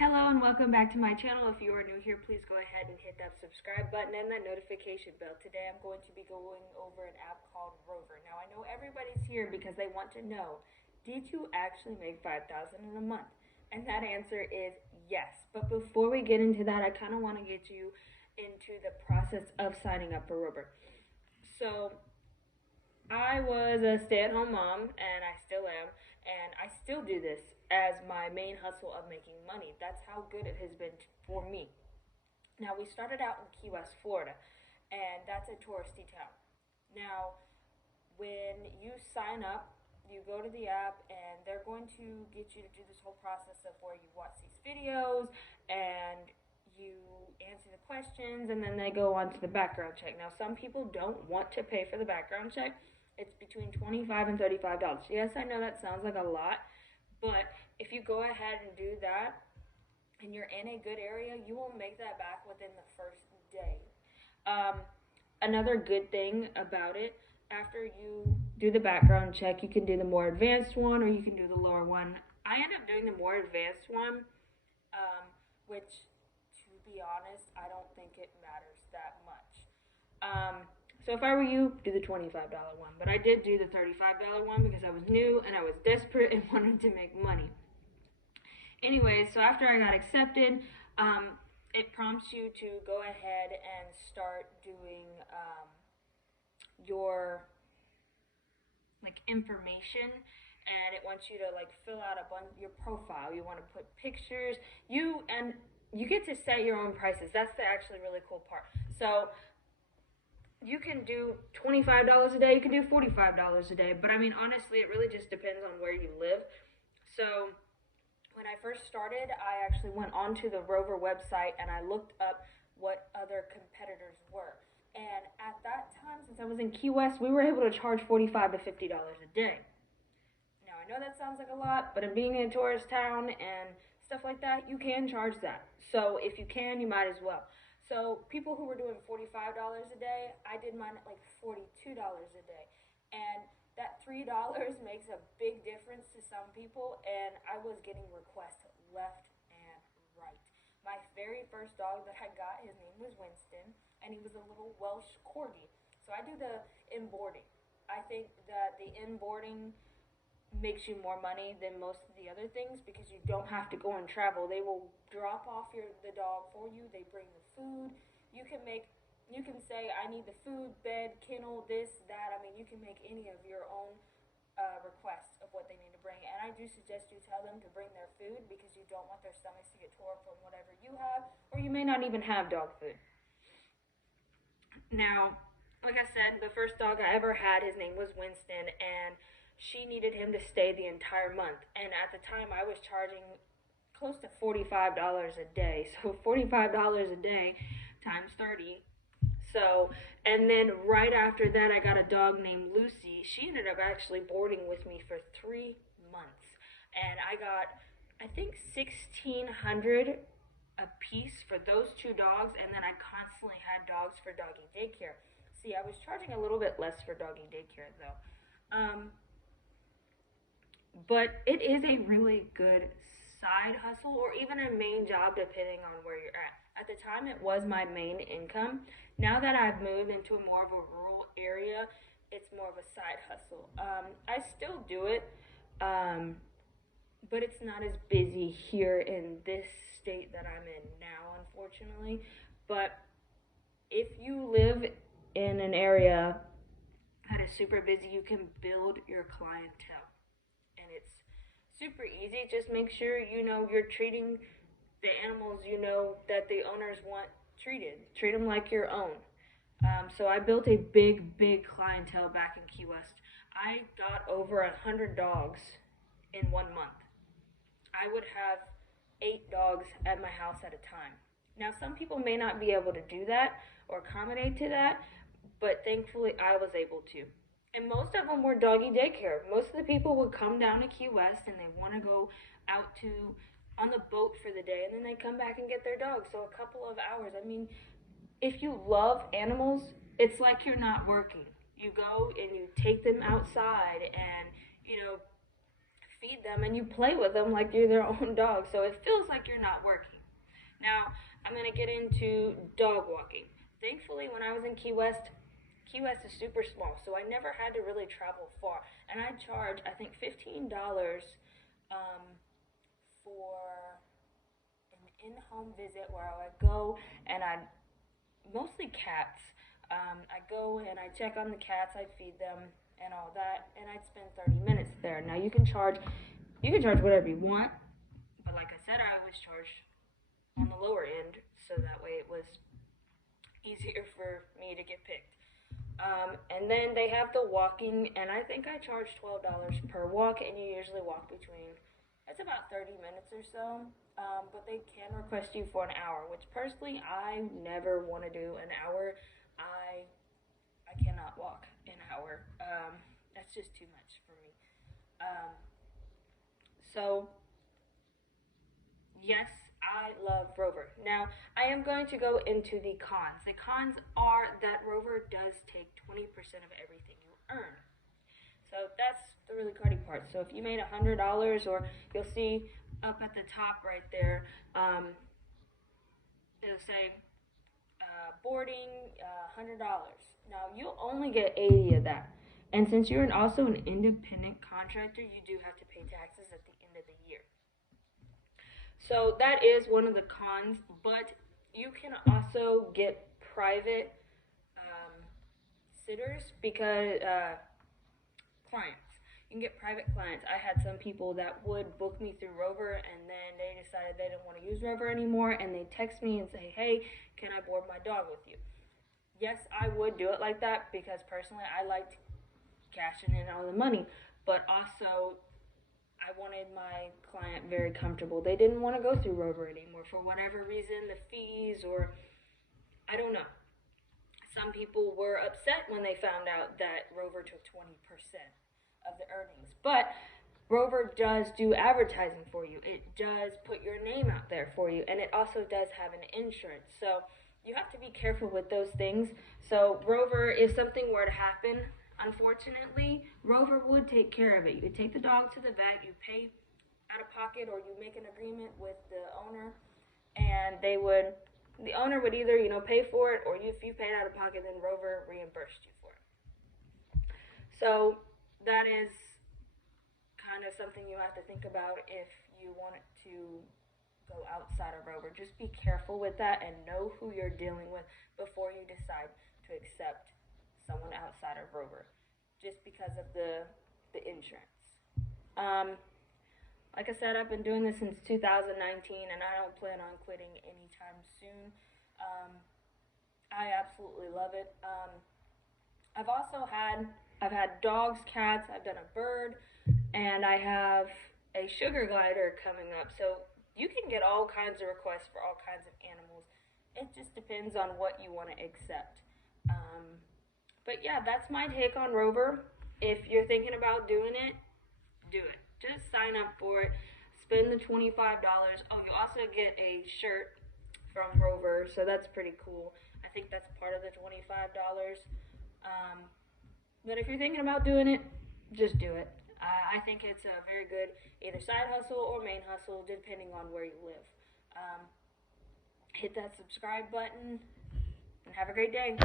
Hello and welcome back to my channel. If you are new here, please go ahead and hit that subscribe button and that notification bell. Today I'm going to be going over an app called Rover. Now I know everybody's here because they want to know, did you actually make $5,000 in a month? And that answer is yes. But before we get into that, I kind of want to get you into the process of signing up for Rover. So I was a stay-at-home mom, and I still am, and I still do this as my main hustle of making money. That's how good it has been for me. Now, we started out in Key West, Florida, and that's a touristy town. Now, when you sign up, you go to the app, and they're going to get you to do this whole process of where you watch these videos and you answer the questions, and then they go on to the background check. Now, some people don't want to pay for the background check. It's between $25 and $35. Yes, I know that sounds like a lot, but if you go ahead and do that and you're in a good area, you will make that back within the first day. Another good thing about it, after you do the background check, you can do the more advanced one or you can do the lower one. I end up doing the more advanced one, which, to be honest, I don't think it matters that much. So if I were you, do the $25 one. But I did do the $35 one because I was new and I was desperate and wanted to make money. Anyways, so after I got accepted, it prompts you to go ahead and start doing your information, and it wants you to fill out your profile. You want to put pictures. You get to set your own prices. That's the actually really cool part. So you can do $25 a day, you can do $45 a day, but I mean, honestly, it really just depends on where you live. So when I first started, I actually went onto the Rover website and I looked up what other competitors were. And at that time, since I was in Key West, we were able to charge $45 to $50 a day. Now, I know that sounds like a lot, but in being in a tourist town and stuff like that, you can charge that. So if you can, you might as well. So people who were doing $45 a day, I did mine at $42 a day. And that $3 makes a big difference to some people, and I was getting requests left and right. My very first dog that I got, his name was Winston, and he was a little Welsh Corgi. So I do the inboarding. I think that the inboarding makes you more money than most of the other things because you don't have to go and travel. They will drop off the dog for you. They bring the food. You can say, I need the food, bed, kennel, this, that. I mean, you can make any of your own requests of what they need to bring. And I do suggest you tell them to bring their food because you don't want their stomachs to get tore from whatever you have, or you may not even have dog food. Now, like I said, the first dog I ever had, his name was Winston, and she needed him to stay the entire month. And at the time, I was charging close to $45 a day. So $45 a day times 30. So, and then right after that, I got a dog named Lucy. She ended up actually boarding with me for 3 months. And I got, I think, $1,600 a piece for those 2 dogs. And then I constantly had dogs for doggy daycare. See, I was charging a little bit less for doggy daycare, though. But it is a really good side hustle or even a main job depending on where you're at. At the time, it was my main income. Now that I've moved into more of a rural area, it's more of a side hustle. I still do it, but it's not as busy here in this state that I'm in now, unfortunately. But if you live in an area that is super busy, you can build your clientele. And it's super easy. Just make sure you're treating the animals that the owners want treated. Treat them like your own. So I built a big clientele back in Key West. I got over 100 dogs in 1 month. I would have 8 dogs at my house at a time. Now, some people may not be able to do that or accommodate to that, but thankfully I was able to. And most of them were doggy daycare. Most of the people would come down to Key West and they want to go out on the boat for the day, and then they come back and get their dog. So a couple of hours. I mean, if you love animals, it's like you're not working. You go and you take them outside and, feed them and you play with them like you're their own dog. So it feels like you're not working. Now, I'm going to get into dog walking. Thankfully, when I was in Key West is super small, so I never had to really travel far. And I charge, I think, $15 for an in-home visit where I would go and mostly cats. I go and I check on the cats, I feed them and all that, and I'd spend 30 minutes there. Now you can charge whatever you want, but like I said, I always charged on the lower end, so that way it was easier for me to get picked. And then they have the walking, and I think I charge $12 per walk, and you usually walk between, it's about 30 minutes or so, but they can request you for an hour, which personally I never want to do an hour. I cannot walk an hour. That's just too much for me. So, yes, I love Rover. Now, I am going to go into the cons. The cons are that Rover does take 20% of everything you earn. So that's the really cruddy part. So if you made $100, or you'll see up at the top right there, it'll say boarding $100. Now you'll only get 80 of that. And since you're also an independent contractor, you do have to pay taxes at the end of the year. So that is one of the cons, but you can also get private sitters, because clients. You can get private clients. I had some people that would book me through Rover, and then they decided they didn't want to use Rover anymore, and they text me and say, hey, can I board my dog with you? Yes, I would do it like that, because personally I liked cashing in all the money, but also I wanted my client very comfortable. They didn't want to go through Rover anymore for whatever reason, the fees, or I don't know. Some people were upset when they found out that Rover took 20% of the earnings. But Rover does do advertising for you. It does put your name out there for you, and it also does have an insurance. So you have to be careful with those things. So Rover, if something were to happen, unfortunately, Rover would take care of it. You would take the dog to the vet, you pay out of pocket, or you make an agreement with the owner, and the owner would either, pay for it, or if you paid out of pocket, then Rover reimbursed you for it. So that is kind of something you have to think about if you want to go outside of Rover. Just be careful with that and know who you're dealing with before you decide to accept someone outside of Rover, just because of the insurance. Like I said, I've been doing this since 2019, and I don't plan on quitting anytime soon. I absolutely love it. I've had dogs, cats, I've done a bird, and I have a sugar glider coming up. So you can get all kinds of requests for all kinds of animals. It just depends on what you want to accept. But yeah, that's my take on Rover. If you're thinking about doing it, do it. Just sign up for it. Spend the $25. Oh, you also get a shirt from Rover, so that's pretty cool. I think that's part of the $25. But if you're thinking about doing it, just do it. I think it's a very good either side hustle or main hustle, depending on where you live. Hit that subscribe button, and have a great day.